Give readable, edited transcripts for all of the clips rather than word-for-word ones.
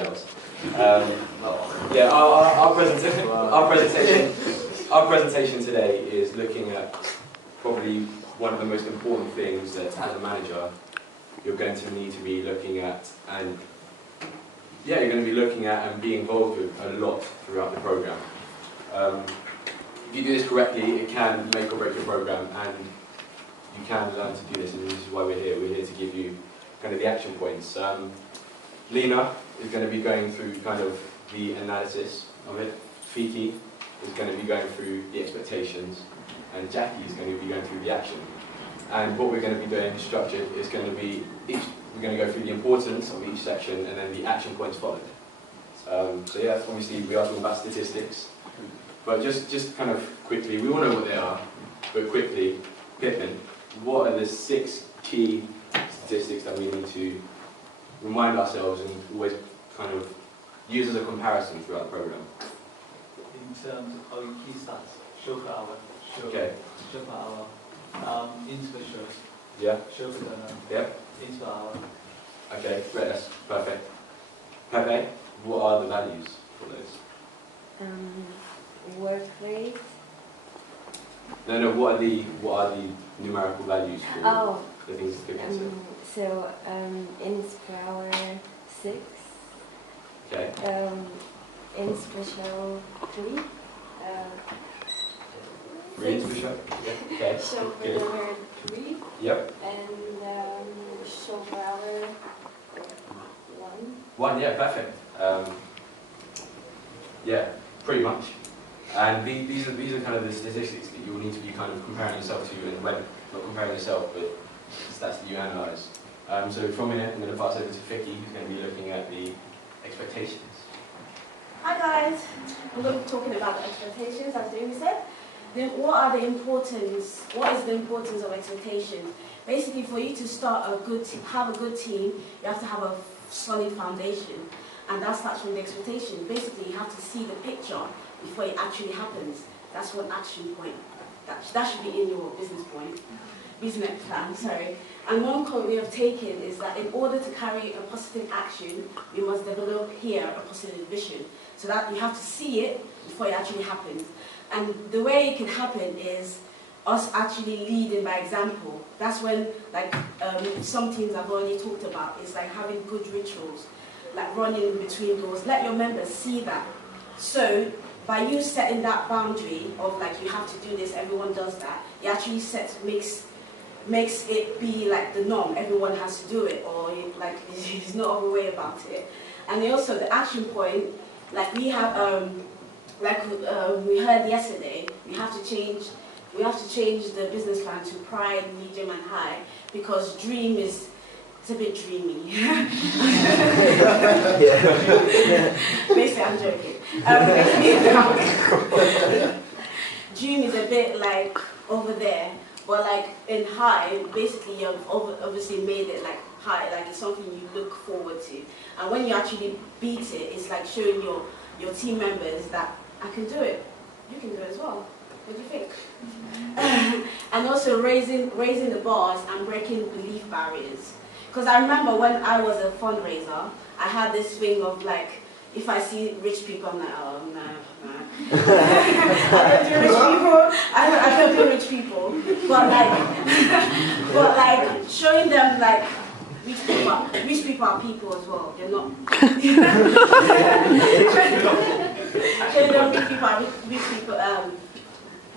else. Yeah, our presentation today is looking at probably one of the most important things that as a manager you're going to need to be looking at, and yeah, you're going to be looking at and be involved with a lot throughout the program. If you do this correctly, it can make or break your program, and you can learn to do this, and this is why we're here. We're here to give you kind of the action points. Lena is going to be going through kind of the analysis of it. Fiki is going to be going through the expectations, and Jackie is going to be going through the action. And what we're going to be doing structured is going to be we're going to go through the importance of each section and then the action points followed. So yeah, obviously we are talking about statistics, but just kind of quickly, we all know what they are, but quickly, Pippin, what are the 6 key statistics that we need to remind ourselves and always kind of use as a comparison throughout the program? In terms of our key stats, show per hour, show per hour, into the shows, show per hour, into hour. Okay, great, that's perfect. Pepe, what are the values for those? Work rate. No, what are the numerical values for the things that could be So ins per hour 6. Okay. Ins per show 3. 3 ins per show? Yeah. Okay. Show per hour 3. Yep. And show per hour 1. 1, yeah, perfect. Yeah, pretty much. And these are kind of the statistics that you will need to be kind of comparing yourself to, and when not comparing yourself, but stats that you analyse. So from here, I'm going to pass over to Fiki, who's going to be looking at the expectations. Hi guys, I'm going to be talking about the expectations, as David said. Then what is the importance of expectations? Basically, for you to start have a good team, you have to have a solid foundation, and that starts from the expectation. Basically, you have to see the picture before it actually happens. That's one action point. That should be in your business plan, sorry. And one quote we have taken is that in order to carry a positive action, we must develop here a positive vision. So that you have to see it before it actually happens. And the way it can happen is us actually leading by example. That's when, like, some teams I've already talked about, is like having good rituals, like running between doors. Let your members see that. So by you setting that boundary of like, you have to do this, everyone does that, it actually makes it be like the norm. Everyone has to do it, or like there's no other way about it. And also the action point, like we have, we heard yesterday, we have to change the business plan to pride, medium, and high, because dream is, it's a bit dreamy. Basically, I'm joking. Dream is a bit like over there, but like in high, basically you've obviously made it like high, like it's something you look forward to. And when you actually beat it, it's like showing your team members that I can do it. You can do it as well. What do you think? And also raising the bars and breaking belief barriers. Because I remember when I was a fundraiser, I had this thing of like, if I see rich people, I'm like, oh no. I don't do rich people. But like showing them like rich people are people as well. They're not. Showing them rich people are rich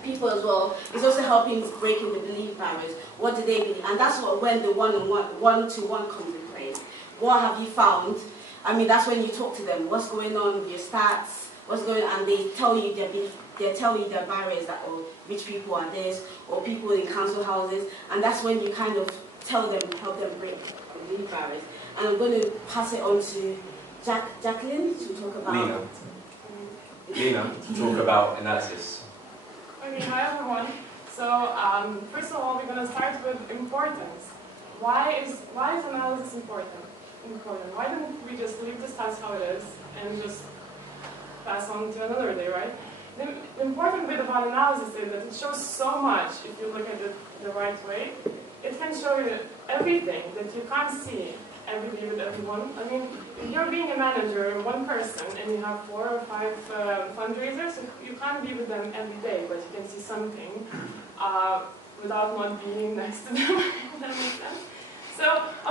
people as well. It's also helping breaking the belief barriers. What do they believe? And that's when the one-to-one comes in place. What have you found? I mean, that's when you talk to them. What's going on with your stats? What's going on? And they tell you their barriers that, oh, rich people are this, or people in council houses. And that's when you kind of help them break the belief barriers. And I'm going to pass it on to Jacqueline to talk about... Lena, to talk about analysis. Okay, hi everyone. So first of all, we're going to start with importance. Why is analysis important? Why don't we just leave the stats how it is and just pass on to another day, right? The important bit about analysis is that it shows so much if you look at it the right way. It can show you everything that you can't see every day with everyone. I mean, you're being a manager, one person, and you have 4 or 5 fundraisers, you can't be with them every day, but you can see something without not being next to them. Does that make sense? So,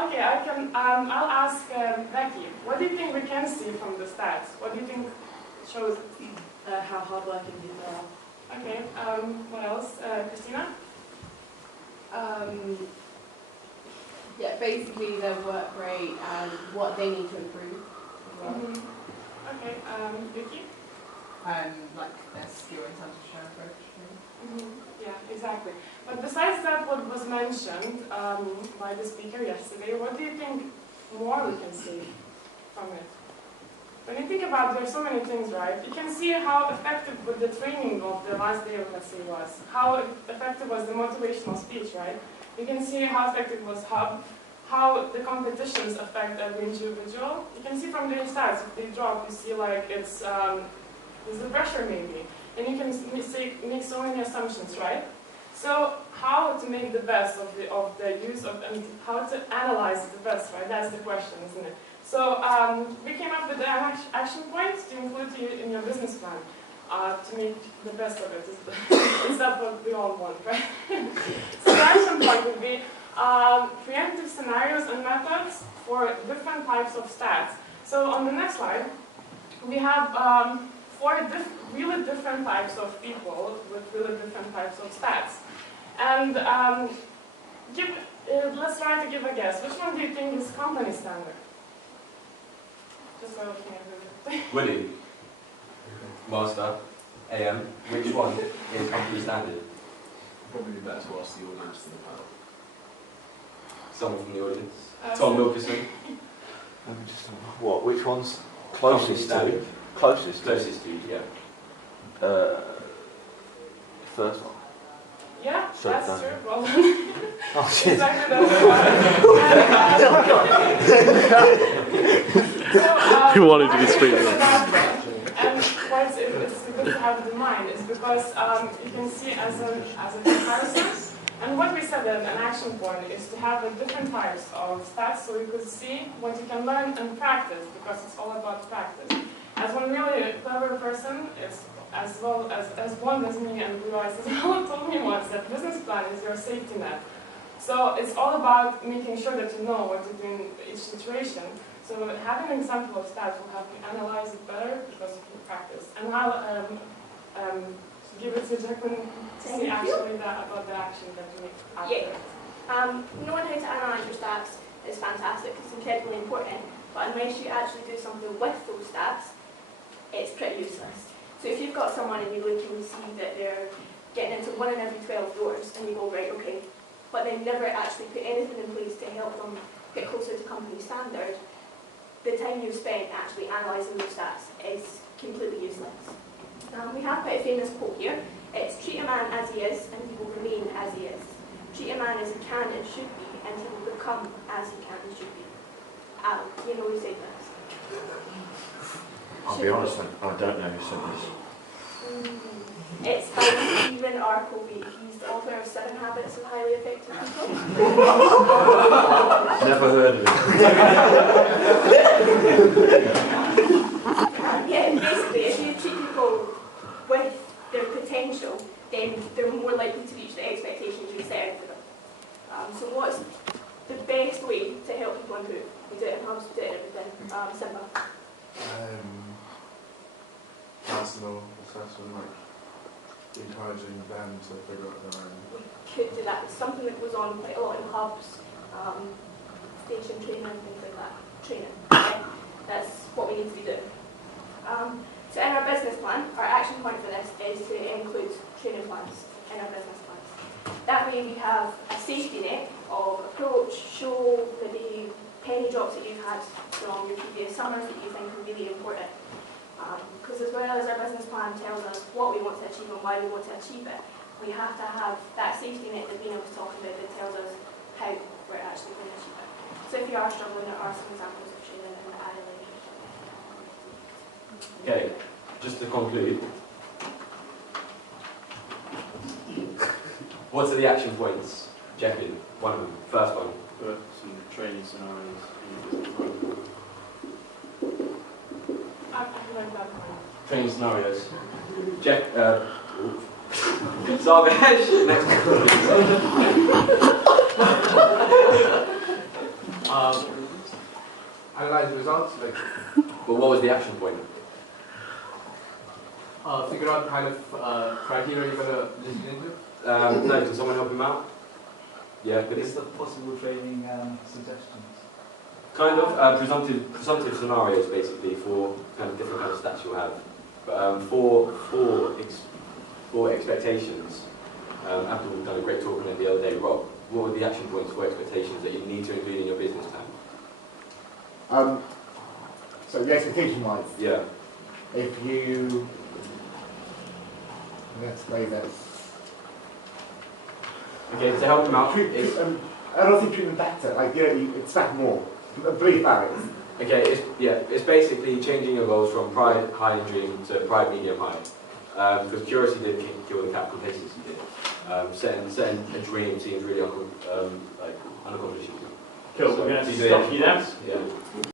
okay, I'll ask Becky, what do you think we can see from the stats? What do you think shows how hardworking people are. Okay, what else? Christina? Yeah, basically their work rate and what they need to improve as well. Okay, Vicky? Like their skill in terms of share approach. Yeah, exactly. But besides that, what was mentioned by the speaker yesterday, what do you think more we can see from it? When you think about it, there's so many things, right? You can see how effective with the training of the last day of let's say was, how effective was the motivational speech, right? You can see how effective was Hub, how the competitions affect every individual. You can see from their stats, if they drop, you see like it's there's the pressure maybe, and you can make so many assumptions, right? So how to make the best of the use of, and how to analyze the best, right? That's the question, isn't it? So we came up with an action point to include in your business plan to make the best of it. Is that what we all want, right? So the action point would be preemptive scenarios and methods for different types of stats. So on the next slide, we have 4 really different types of people with really different types of stats. And let's try to give a guess. Which one do you think is company standard? Just so looking at it. Willie, Master, AM, which one is company standard? Probably better to ask the audience than the panel. Someone from the audience? Tom Wilkerson? What, which one's closest to? Closest to, yeah. First one. Yeah, So that's done. true. Well, Oh, shit. exactly that's why. You wanted to be straight. And why it's good to have it in mind is because you can see as a comparison. And what we said in an action point is to have different types of stats so you could see what you can learn and practice, because it's all about practice. As one really clever person, is as well as one as me and Blue Eyes as well told me once, that business plan is your safety net. So it's all about making sure that you know what to do in each situation. So having an example of stats will help you analyze it better because you can practice. And I'll give it to Jacqueline to see actually about the action that you make after. Yeah. Knowing how to analyse your stats is fantastic, it's incredibly important, but unless you actually do something with those stats, it's pretty useless. So if you've got someone and you look and you see that they're getting into 1 in every 12 doors, and you go, right, okay, but then never actually put anything in place to help them get closer to company standard, the time you've spent actually analysing those stats is completely useless. We have quite a famous quote here. It's treat a man as he is and he will remain as he is. Treat a man as he can and should be and he will become as he can and should be. You know who said this? I'll be honest, I don't know who said this. It's by Stephen R. Covey. He's the author of 7 Habits of Highly Effective People. Never heard of it. Yeah, basically, if you treat people with their potential, then they're more likely to reach the expectations you set for them. So what's the best way to help people improve? We do it in hubs, we do it in everything. Simba. Personal assessment, like encouraging them to figure out their own. We could do that. It's something that goes on quite a lot in hubs, station training, things like that. Training. Okay? That's what we need to be doing. So in our business plan, our action point for this is to include training plans in our business plans. That way we have a safety net of approach, show, the penny drops that you've had from your previous summers that you think are really important. Because as well as our business plan tells us what we want to achieve and why we want to achieve it, we have to have that safety net that Lena was talking about that tells us how we're actually going to achieve it. So if you are struggling, there are some examples of training in the area. Okay, just to conclude, what are the action points? Jacqueline, one of them, first one. Put some training scenarios in your business plan. like that point. Training scenarios. Jeff, Sarvesh, next Analyze the results, like. But what was the action point? Figure out kind of criteria you're gonna listen into. No, can someone help him out? Yeah, good. List of possible training suggestions. Kind of presumptive scenarios, basically, for kind of different kind of stats you'll have. But for expectations, Abdul done a great talk on it the other day. Rob, what were the action points for expectations that you need to include in your business plan? So the expectation-wise, Yeah. if you, let's play that. Okay, to help him out. I don't think treat them better. Like expect more. Brief barriers. Okay, it's basically changing your goals from pride, high, and dream to pride, medium, high. Because curiosity didn't kill the cat, complacency did. Setting a dream seems really unaccomplished. Cool, we're going to stop you now. Yeah.